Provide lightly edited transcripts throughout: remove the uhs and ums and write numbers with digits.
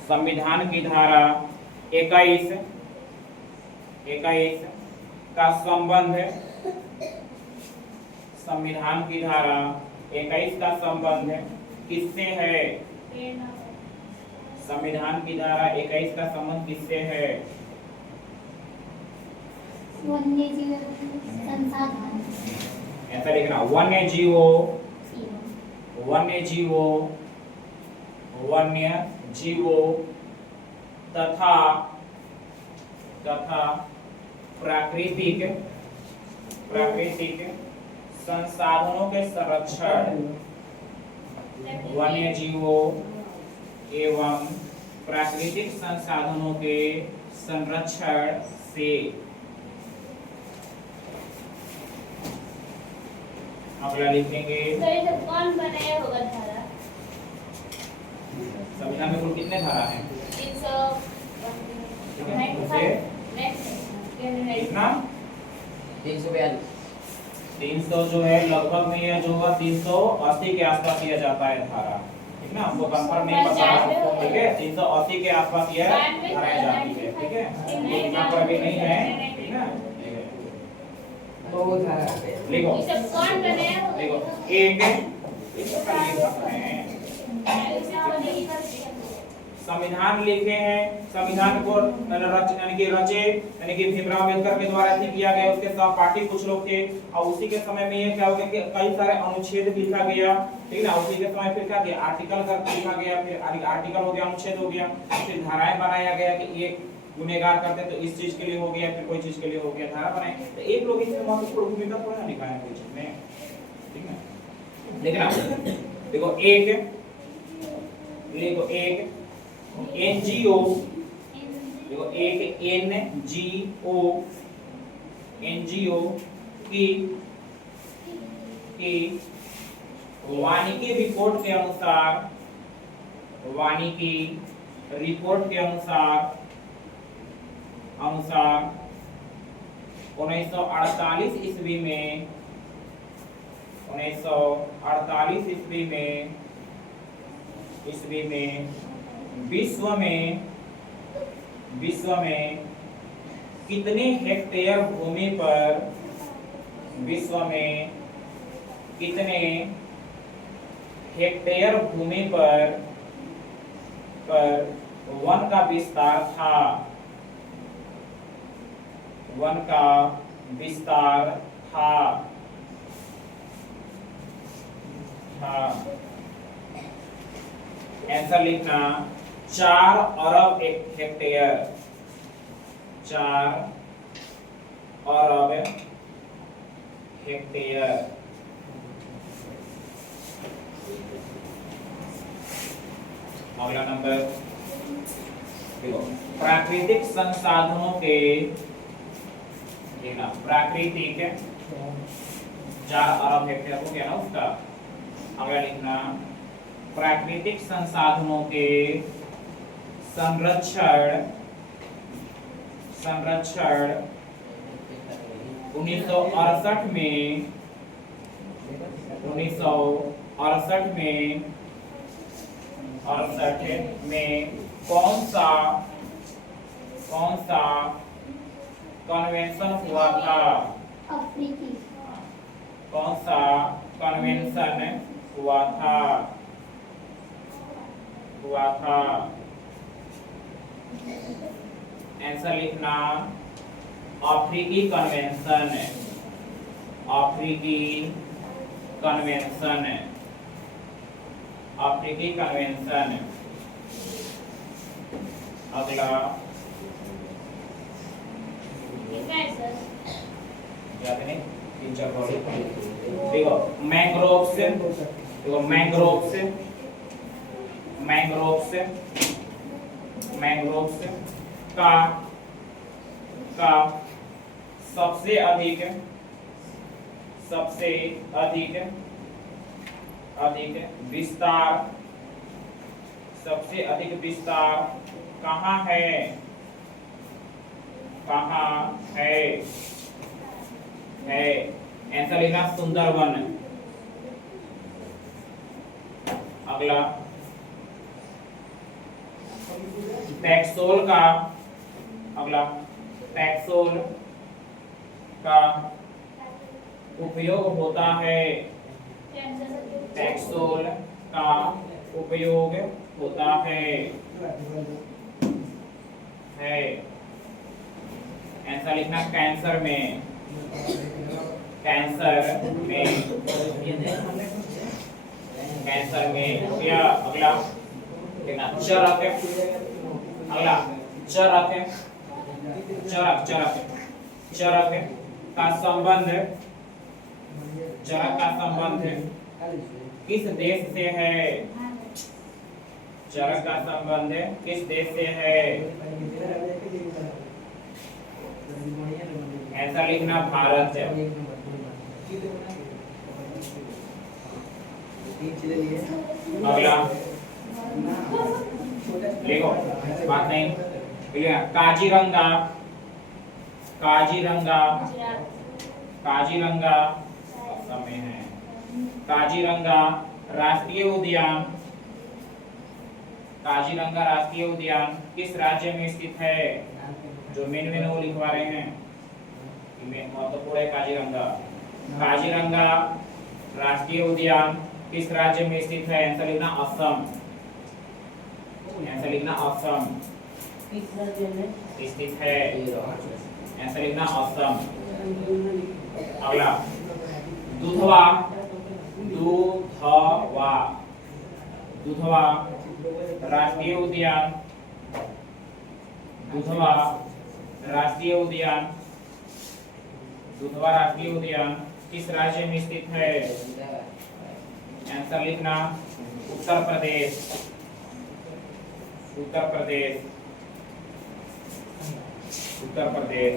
संविधान की धारा 21 का संबंध है। संविधान की धारा 21 का संबंध किससे है? संविधान की धारा 21 का संबंध किससे है? वन्य जीव संसाधन। ऐसा लिखना, वन्य जीवों तथा प्राकृतिक संसाधनों के संरक्षण, वन्य जीवों एवं प्राकृतिक संसाधनों के संरक्षण से। अगला लिखेंगे, कौन बनाया होगा धारा? संविधान में कुल कितने धारा हैं? 300 जो है लगभग में यह जो होगा 380 के आसपास किया जाता है धारा, ठीक ना? हमको कंफर्म नहीं पता, ठीक है? 380 के आसपास यह धाराएं जाती है, ठीक है? यहाँ पर अभी नहीं है, ठीक ना? लिखो, एक संविधान लिखे हैं। संविधान को रचे यानी कि भीमराव अम्बेडकर के द्वारा किया गया। उसके सहपाठी कुछ लोग थे और उसी के समय में ये क्या हो गया कि कई सारे अनुच्छेद लिखा गया, ठीक ना? उसी के समय फिर क्या किया, आर्टिकल कर लिखा गया, फिर आर्टिकल हो गया, अनुच्छेद हो गया, फिर धाराएं बनाया गया कि एक गुनहगार करते तो इस चीज के लिए हो गया, फिर कोई चीज के लिए हो गया, धारा बनाए। तो एक लोग इसमें महत्वपूर्ण भूमिका थोड़ा ना निभाया कोई चीज में, ठीक है? लेकिन देखो एक एनजीओ, देखो एक एनजीओ की वानिकी रिपोर्ट के अनुसार 1948 ईस्वी में 1948 ईस्वी में विश्व में कितने हेक्टेयर भूमि पर वन का विस्तार था? आंसर लिखना, 4 अरब हेक्टेयर। 4 अरब हेक्टेयर। अगला नंबर देखो, प्राकृतिक संसाधनों के, देखना प्राकृतिक 4 अरब हेक्टेयर हो गया ना उसका। अगला लिखना, प्राकृतिक संसाधनों के संरक्षण 1968 में कौन सा कन्वेंशन हुआ था? कौन सा कन्वेंशन हुआ था? आंसर लिखना, अफ्रीकी कन्वेंशन। अगला याद नहीं, 3-4 देखो, मैंग्रोव्स का सबसे अधिक विस्तार कहाँ है? आंसर लिखना, सुंदरवन। अगला टैक्सोल का, अगला टैक्सोल का उपयोग होता है, टैक्सोल का उपयोग होता है। ऐसा लिखना कैंसर में, कैंसर में, कैंसर में। या अगला देखना चरक, अगला चरक, चरक चरक चरक का संबंध, चरक का संबंध किस देश से है? चरक का संबंध किस देश से है? ऐसा लिखना भारत है। अगला लिखो, बात नहीं, काजीरंगा, काजीरंगा, काजीरंगा असम में है। काजीरंगा राष्ट्रीय उद्यान, काजीरंगा राष्ट्रीय उद्यान किस राज्य में स्थित है? जो मेन में वो लिखवा रहे हैं, महत्वपूर्ण है काजीरंगा। काजीरंगा राष्ट्रीय उद्यान किस राज्य में स्थित है? आंसर लिखना असम, आंसर लिखना असम स्थित है, आंसर लिखना असम। अगला दुधवा, दुधवा, दुधवा राष्ट्रीय उद्यान, दुधवा राष्ट्रीय उद्यान, दुधवा राष्ट्रीय उद्यान किस राज्य में स्थित है? आंसर लिखना उत्तर प्रदेश, उत्तर प्रदेश, उत्तर प्रदेश।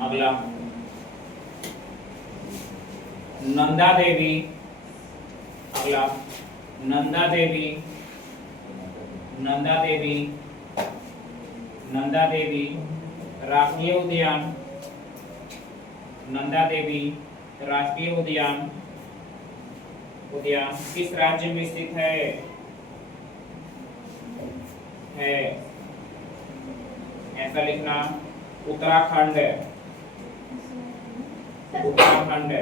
अगला नंदा देवी, अगला नंदा देवी, नंदा देवी, नंदा देवी राष्ट्रीय उद्यान, नंदा देवी राष्ट्रीय उद्यान, उद्यान किस राज्य में स्थित है? ऐसा लिखना उत्तराखंड, उत्तराखंड।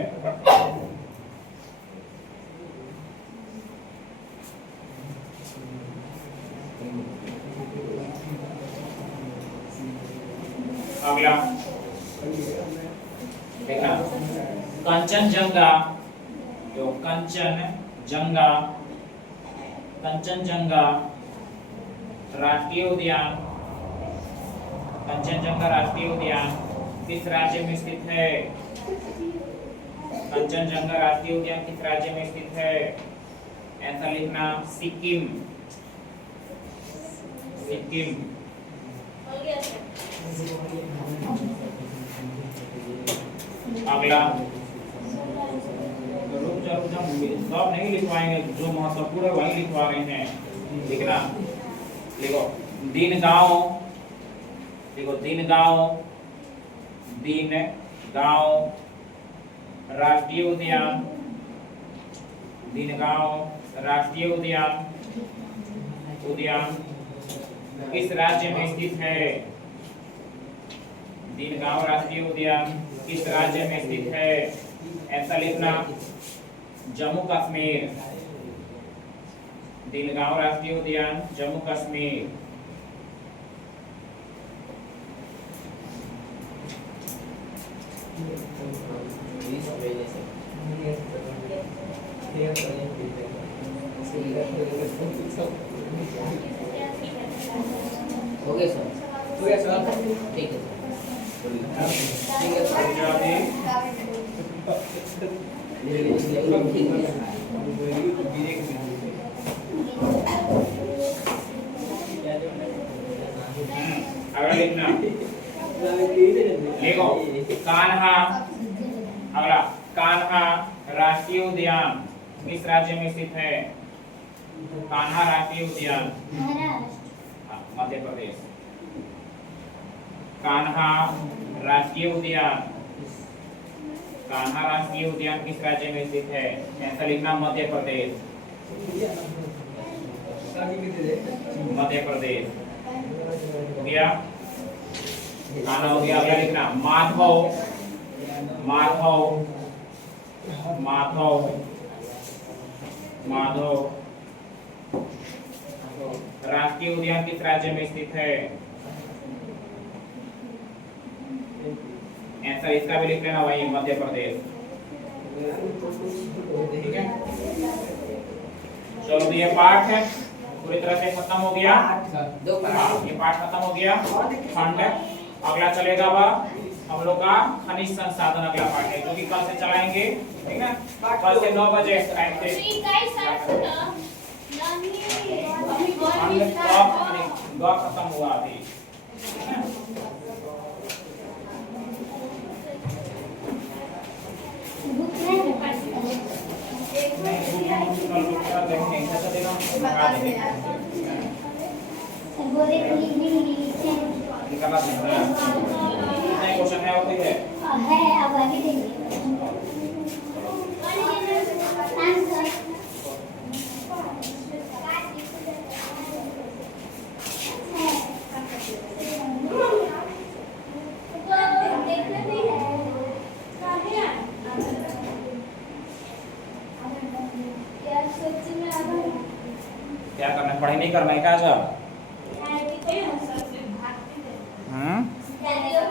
अगला देखना कंचनजंगा, जो कंचनजंगा, कंचनजंगा राष्ट्रीय उद्यान, कंचनजंगा राष्ट्रीय उद्यान किस राज्य में स्थित है? कंचनजंगा राष्ट्रीय उद्यान किस राज्य में स्थित है? ऐसा लिखना सिक्किम, सिक्किम। अगला सब नहीं लिखवाएंगे, जो महत्वपूर्ण है वही लिखवा रहे हैं। लिखना, लिखो दिन गांव, लिखो दिन गांव, दिन गांव राष्ट्रीय उद्यान, दिन गांव राष्ट्रीय उद्यान, उद्यान किस राज्य में स्थित है? दिन गांव राष्ट्रीय उद्यान किस राज्य में स्थित है? ऐसा लिखना जम्मू कश्मीर, दिन गांव राष्ट्रीय उद्यान जम्मू कश्मीर। हो गया सर, हो गया सर, ठीक है अगला लिखना, लिखो कान्हा, अगला कान्हा राष्ट्रीय उद्यान किस राज्य में स्थित है? कान्हा राष्ट्रीय उद्यान मध्य प्रदेश। कान्हा राष्ट्रीय उद्यान कान्हा राष्ट्रीय उद्यान किस राज्य में स्थित है? आंसर लिखना मध्य प्रदेश। मध्य प्रदेश हो गया, कान्हा हो गया। अगला लिखना माधव। माधव माधव माधव राष्ट्रीय उद्यान किस राज्य में स्थित है? आंसर इसका भी लिख लेना वही मध्य प्रदेश। ठीक है, चलो ये पाठ है पूरी तरह से खत्म हो गया। दो ये पाठ खत्म हो गया खंड। अगला चलेगा वह हम लोग का खनिज संसाधन अगला पाठ है जो कि कल से चलाएंगे। ठीक है, कल से 9 बजे टाइम से। खत्म हुआ अभी। क्वेश्चन है और कोई है? अब आगे देंगे आंसर। क्या करना है? पढ़ाई नहीं करना है क्या?